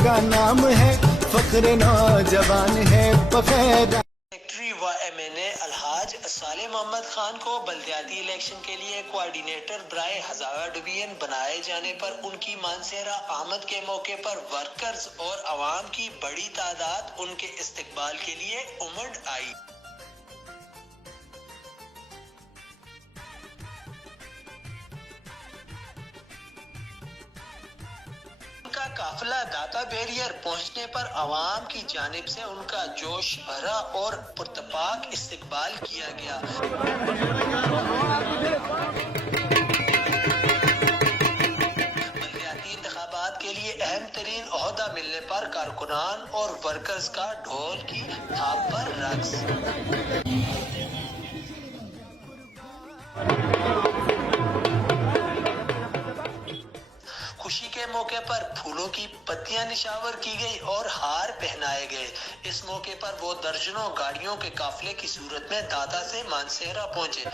का नाम है, फख्र नौजवान है बगैर। सेक्रेटरी व MNA अलहाज साले मोहम्मद खान को बल्दियाती इलेक्शन के लिए कोऑर्डिनेटर ब्राए हजारा डिवीजन बनाए जाने पर उनकी मानसेरा आमद के मौके पर वर्कर्स और अवाम की बड़ी तादाद उनके इस्तकबाल के लिए उमड़ आई। उनका काफिला दाता बैरियर पहुंचने पर अवाम की जानिब से उनका जोश भरा और पुरतपाक इस्तकबाल किया गया। बल्दियाती इंतखाबात के लिए अहम तरीन ओहदा मिलने पर कारकुनान और वर्कर्स का ढोल की थाप पर रक्स। खुशी के मौके पर फूलों की पत्तियां निशावर की गई और हार पहनाए गए। इस मौके पर वो दर्जनों गाड़ियों के काफिले की सूरत में दादा से मानसेरा पहुंचे,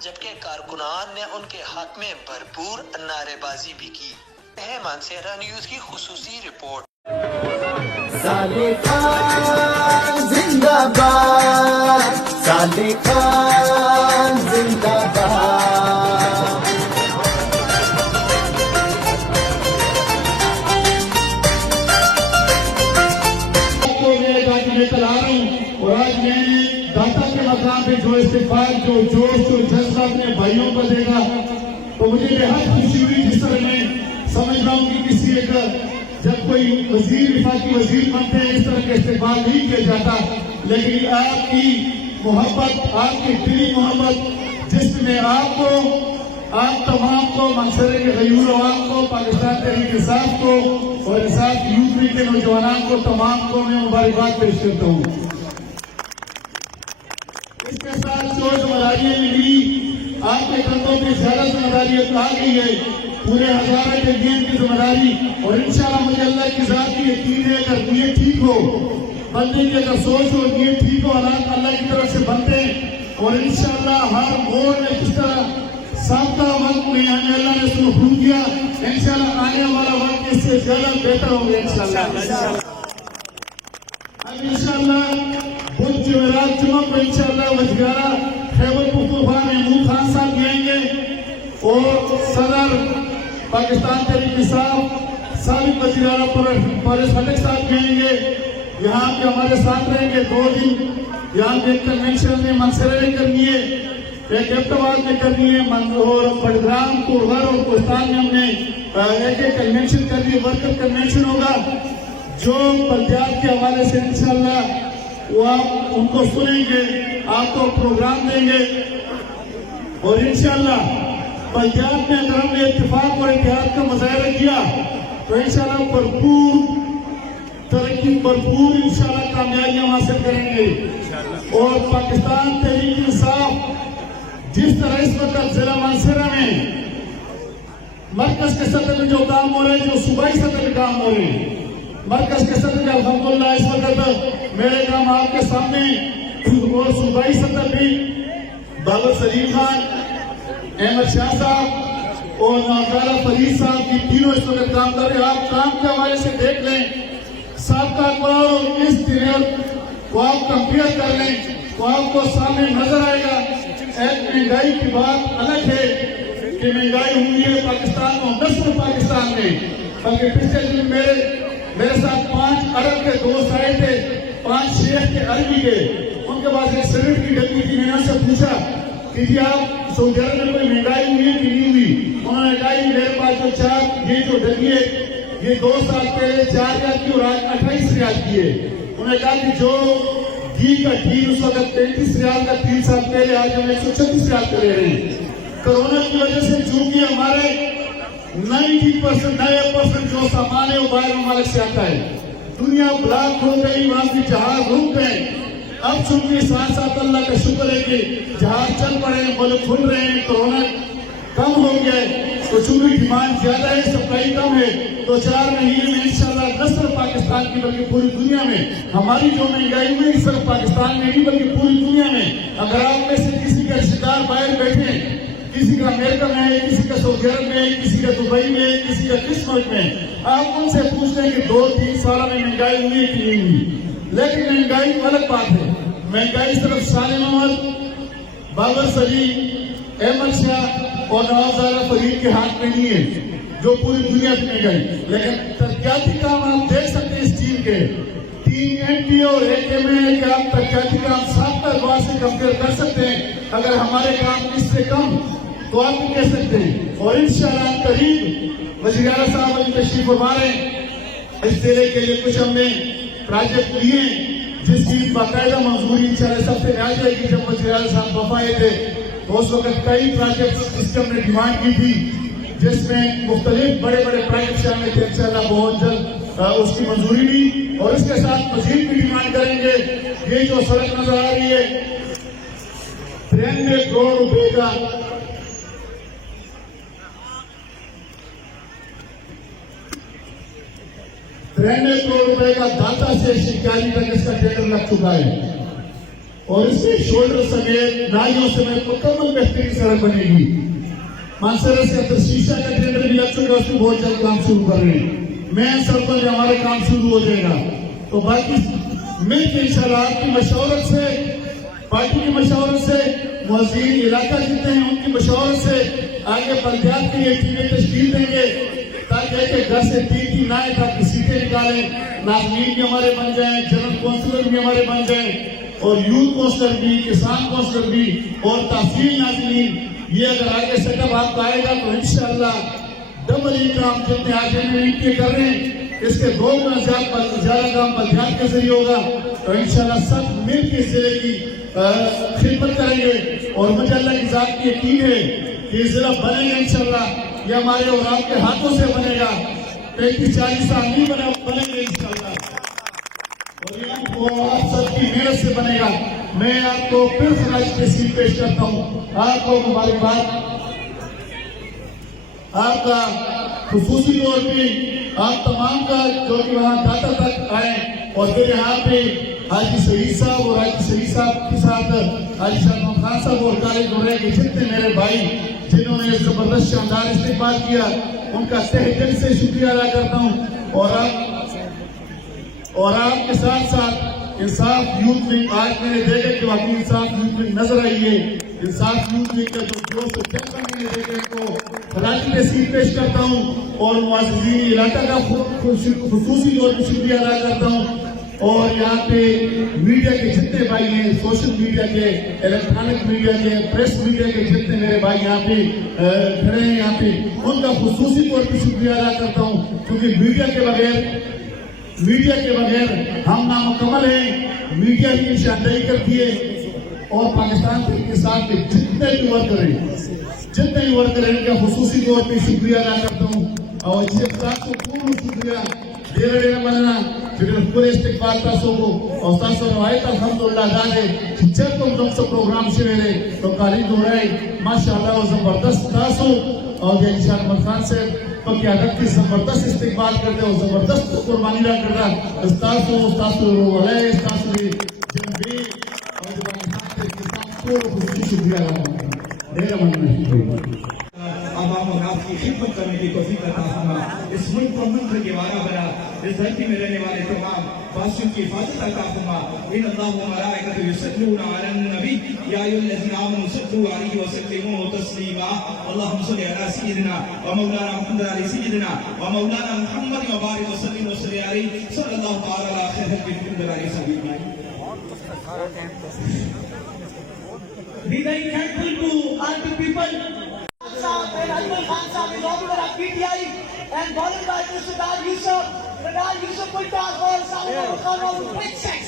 जबकि कारकुनान ने उनके हक में भरपूर नारेबाजी भी की है। मानसेरा न्यूज की खुसूसी रिपोर्ट। साले खान जिंदाबाद, साले खान जिंदाबाद। मैं कल आ रहा हूँ और आज मैंने दाता के मकाम पे जो इस्तेफाक, जो जोश, जो जज्बा अपने भाइयों को देखा तो मुझे बेहद खुशी हुई। जिस तरह मैं समझ रहा हूँ कि किसी एक जब कोई वजीर विफाकी वजीर बनते हैं इस तरह का इस्तेमाल नहीं किया जाता, लेकिन आपकी मोहब्बत, आपकी दिली मोहब्बत जिसमें आपको, आप तमाम को, मंसूरे के गयूर अवाम को, पाकिस्तान तहरीक इंसाफ को और इंसाफ यूथ लीग के नौजवानों को, तमाम को मैं मुबारकबाद पेश करता हूँ। इसके साथ जो जिम्मेदारियां मिली, आपके कंधों पे ज्यादा जिम्मेदारी आ गई है, पूरे हजारा के गेम की जिम्मेदारी। और इंशाल्लाह मुझे अल्लाह की जात की यकीन है, अगर नीयत ठीक हो, बंदे की अगर सोच हो, नीयत ठीक हो, हालात अल्लाह की तरफ से बनते हैं। और इंशाल्लाह हर मोड़ में जिस तरह सबका वक्त में हमें अल्लाह ने उसको हुक्म दिया, इंशाल्लाह आने वाला वक्त इससे ज्यादा बेहतर होगा इंशाल्लाह। अब इंशाल्लाह बुध जुमेरात जुम्मा को इंशाल्लाह वज़ीरा खैबर पख्तूनख्वा महमूद खान साहब भी आएंगे और सदर पाकिस्तान तहरीक इंसाफ साबिक वज़ीर आला परवेज़ खटक साहब भी आएंगे, यहाँ पे हमारे साथ रहेंगे। 2 दिन यहाँ पे कन्वेंशन में मंसूरे करनी है, एक एबटाबाद में करनी है और बड़ग्राम, कोरवर और कोस्तान में हमने एक कन्वेंशन करनी है, वर्कर कन्वेंशन होगा जो पंजाब के हवाले से इंशाल्लाह वो आप उनको सुनेंगे, आपको प्रोग्राम देंगे। और इंशाल्लाह पंजाब में अगर हमने इत्तेफाक और इत्तेहाद का मुजाहरा किया तो इंशाल्लाह भरपूर तरक्की, भरपूर इंशाल्लाह कामयाबियां हासिल करेंगे। और पाकिस्तान तहरीक इंसाफ जिस तरह इस वक्त जिला मानसेरा में मरकज के सतह में जो काम हो रहे हैं, जो सूबाई सतह पे काम हो रहे हैं, मरकज के सतह पे अल्हम्दुलिल्लाह इस वक्त मेरे काम आपके सामने, और सूबाई सतह भी बाबर सलीम खान, अहमद शाह साहब और नाकारा फरीद साहब की तीनों इस वक्त काम कर रहे हैं। आप काम के हवाले से देख लें, सबका अखबार और इस पीरियड को आप कंपेयर कर लें तो आपको सामने नजर आएगा। एक महंगाई की बात अलग है कि महंगाई हुई है पाकिस्तान में, न सिर्फ पाकिस्तान में बल्कि पिछले दिन मेरे साथ 5 अरब के दोस्त आए थे, 5 शेख के अरबी के, उनके पास एक सिगरेट की डब्बी थी। मैंने उनसे पूछा कि जी आप सऊदी अरब में कोई महंगाई हुई है कि नहीं हुई? उन्होंने कहा मेरे पास जो चार ये जो डब्बी है ये 2 साल पहले 4 रियाल की और आज 28 रियाल की है। उन्होंने कहा कि जो घी का ढील उस वक्त 33 रियाल का 3 साल पहले, आज हम 136 रियाल का ले रहे हैं। कोरोना की वजह से चूंकि हमारे 90% जो सामान है वो बाहर ममालिक से आता है, दुनिया ब्लॉक हो गई, वहां से जहाज रुक गए। अब चूंकि साथ साथ अल्लाह का शुक्र है कि जहाज चल पड़े, मुल्क खुल रहे हैं, कोरोना कम हो गया है, तो चूंकि डिमांड ज्यादा है, सप्लाई कम है, तो 4 महीने में इंशाल्लाह न सिर्फ पाकिस्तान की बल्कि पूरी दुनिया में हमारी जो महंगाई हुई सिर्फ पाकिस्तान में नहीं बल्कि पूरी दुनिया में, अगर आप में से किसी का रिश्तेदार باہر بیٹھے ہیں، کسی کا امریکہ میں ہے، کسی کا سعودی عرب میں ہے، کسی کا دبئی میں ہے، کسی کا کس ملک میں ہے، آپ ان سے پوچھ لیں کہ 2-3 سالوں میں مہنگائی ہوئی ہے کہ نہیں ہوئی؟ لیکن مہنگائی الگ بات ہے. مہنگائی صرف سالم احمد، بابر سلیم، احمد شاہ اور نواز شریف فرید کے ہاتھ میں نہیں ہے جو پوری دنیا کی مہنگائی. لیکن ترقیاتی کام آپ دیکھ سکتے ہیں اس ٹیم کے 3 MP اور 1 MA کے آپ ترقیاتی کام سابقہ ادوار سے کمپیئر کر سکتے ہیں. اگر ہمارے کام اس سے کم تو آپ بھی کہہ سکتے ہیں. اور انشاءاللہ قریب وزیر اعلیٰ صاحب ابھی تشریف فرما رہے ہیں. اس ضلع کے لیے کچھ ہم نے پروجیکٹ لیے جس کی باقاعدہ منظوری انشاءاللہ سب سے آ جائے گی. جب وزیر اعلیٰ صاحب وفائے تھے تو اس وقت کئی پروجیکٹ جس کی ہم نے ڈیمانڈ کی تھی، جس میں مختلف بڑے بڑے پروجیکٹ شامل تھے. انشاءاللہ بہت جلد اس کی منظوری بھی، اور اس کے ساتھ مزید بھی ڈیمانڈ کریں گے. یہ جو سڑک نظر آ رہی ہے 93 کروڑ روپے کا، 93 کروڑ روپے کا داتا سے شکاری تک اس کا ٹینڈر لگ چکا ہے، اور اس کے شولڈر سمیت نالیوں سمیت مکمل بہترین سڑک بنے گی. مانسر سے شیشہ کا ٹینڈر بھی لگ چکا ہے، اس میں بہت جلد کام شروع کر رہے ہیں. مین سڑکوں میں ہمارا کام شروع ہو جائے گا. تو باقی مل کے انشاءاللہ آپ کی مشاورت سے، پارٹی کی مشاورت سے، موازین علاقہ جتنے ہیں ان کی مشاورت سے آگے بلدیات کے لیے ٹیمیں تشکیل دیں گے تاکہ ایک گھر سے 3 آئے تاکہ سیٹیں نکالیں. ناظرین بھی ہمارے بن جائیں، جنرل کونسلر بھی ہمارے بن جائیں، اور یوتھ کونسلر بھی، کسان کونسلر بھی، اور تحصیل ناظرین. یہ اگر آگے سیٹ اپ آپ کا آئے گا تو انشاءاللہ ڈبل انکم جتنے آگے میں کر رہے ہیں اس کے 2 گنا زیادہ کام بلدیات کے ذریعے ہوگا. تو انشاءاللہ سب مل کے اس ضلع کی خدمت کریں گے. اور مجھے اللہ کی ذات کی یقین ہے کہ یہ ضلع بنے گا انشاءاللہ. یہ ہمارے اور آپ کے ہاتھوں سے بنے گا. 35-40 سال نہیں بنے گا انشاءاللہ، اور یہ آپ سب کی محنت سے بنے گا. میں آپ کو پھر خراج تحسین پیش کرتا ہوں. آپ کو مبارکباد. آپ کا خصوصی طور پہ آپ تمام کا جو کہ وہاں داتا تک آئے، اور پھر یہاں پہ حاجی سعید صاحب اور حاجی سعید صاحب کے ساتھ حاجی شاہ خان صاحب اور کالج گورے کے جتنے میرے بھائی جنہوں نے زبردست شاندار استقبال کیا، ان کا تہ دل سے شکریہ ادا کرتا ہوں. اور آپ کے ساتھ ساتھ انصاف یوتھ ونگ، آج میں نے دیکھا کہ واقعی انصاف یوتھ ونگ نظر آئی ہے. انصاف یوتھ ونگ کا جو جوش و جذبہ میں نے دیکھا کو خراج تحسین پیش کرتا ہوں، اور معززین علاقہ کا خصوصی طور پر شکریہ ادا کرتا ہوں. اور یہاں پہ میڈیا کے جتنے بھائی ہیں، سوشل میڈیا کے، الیکٹرانک میڈیا کے، پریس میڈیا کے جتنے میرے بھائی یہاں پہ کھڑے ہیں، یہاں پہ ان کا خصوصی طور پر شکریہ ادا کرتا ہوں. کیونکہ میڈیا کے بغیر ہم نامکمل ہیں. میڈیا کی نشاندہی کرتی ہے، اور پاکستان کے ساتھ جتنے بھی ورکر ہیں ان کا خصوصی طور پہ شکریہ ادا کرتا ہوں. اور اس اقدار کو پورا شکریہ دینا بننا جب پورے استقبال تاسو کو اور تاسو روایت الحمدللہ دانے جب تم لوگ سے پروگرام شروع ہے تو کالج ہو رہا ہے ماشاءاللہ و زبردست تاسو. اور یہ انشاء اللہ خان سے قیادت کی زبردست استقبال کرتے اور زبردست قربانی را کرتا استاسو علیہ استاسو جنبی اور شکریہ میرا من عوام اور آپ کی خدمت کرنے کی توفیق عطا فرما. اس ملک کو منظر کے وارا بنا، اس دھرتی میں رہنے والے تمام باسیوں کی حفاظت عطا فرما. ان اللہ و ملائکۃ یصلون علی النبی یا ایھا الذین آمنوا صلوا علیہ وسلموا تسلیما. اللهم صل علی سیدنا و مولانا محمد علی سیدنا و مولانا محمد و بارک وسلم وصلی علیہ صلی اللہ تعالی علی خیر خلق علیہ وسلم. Be very thankful to all the people. Khan Sahib is over at PTI and bowled by Sadar Yusuf. Sadar Yusuf will toss ball. Salim Khan on quick six.